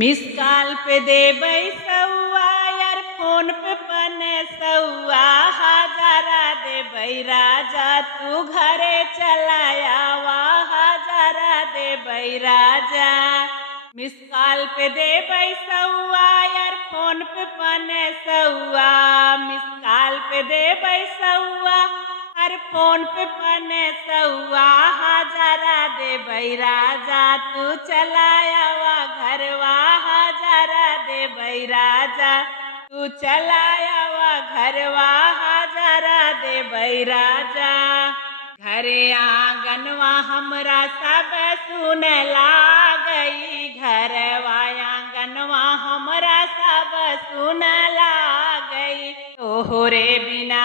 Miss call पे देबै सौआ यार फोन पे पने सौआ हजारा देबै राजा तू घरे चलायावा हजारा देबै राजा। मिस कॉल पे देबै सौआ यार फोन पे पने सौआ मिस कॉल पे देबै सौआ यार फोन पे पने सौआ हजारा देबै राजा तू चलायावा घरवा हजारा देबै राजा तू चलायावा घरवा हजारा देबै राजा। घरे आंगनवा हमरा सब सुन लागई घरवा आंगनवा हमरा सब सुन लागई तोहरे बिना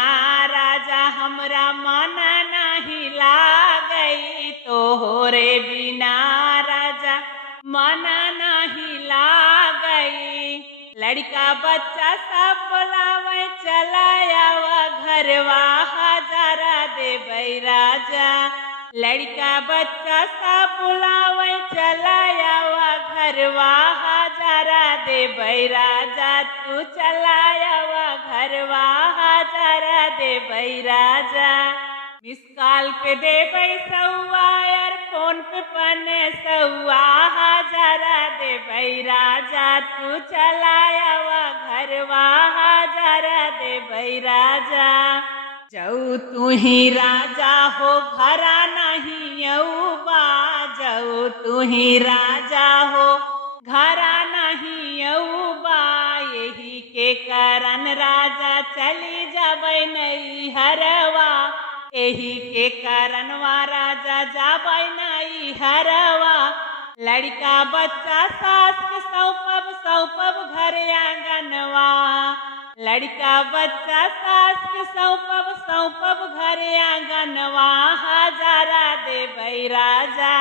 राजा हमरा मन नहीं लागई तोहरे बिना राजा मन नहीं लागई। लड़का बच्चा सब बोलावे चलायावा घरवा हजारा देबै राजा लड़का बच्चा सब बुलावे चलायावा घरवा हजारा देबै राजा तू चलायावा घरवा हजारा देबै राजा। मिस कॉल पे देबै सौआ यार फोन पे पने सौआ हजारा देबै राजा तू चलायावा घरवा हजारा देबै राजा। जाऊ तू ही राजा हो घरा नहीं अऊबा जाऊ तू ही राजा हो घरा नहीं अऊबा यही के कारण राजा चली जाबै नहीं हरवा यही के कारणवा राजा जाबै नहीं हरवा। लड़का बच्चा सास के सौंपब घर आंगनवा लड़का बच्चा सास के सौंपब घर आंगनवा हजारा देबै राजा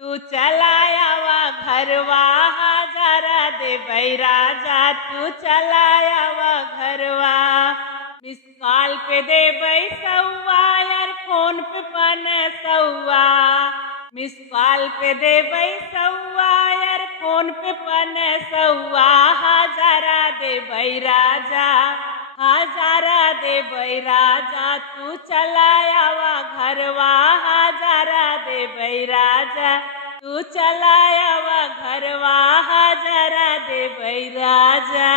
तू चलायावा घरवा हजारा देबै राजा तू चलायावा घरवा। मिस कॉल पे देबै सौआ यार फोन पे पन सौआ मिस कॉल पे देबै सौआ यार फोन पे पन सौआ हजारा देबै राजा हजारा देबै राजा तू चलायावा घरवा हजारा देबै राजा तू चलायावा घरवा हजारा देबै राजा।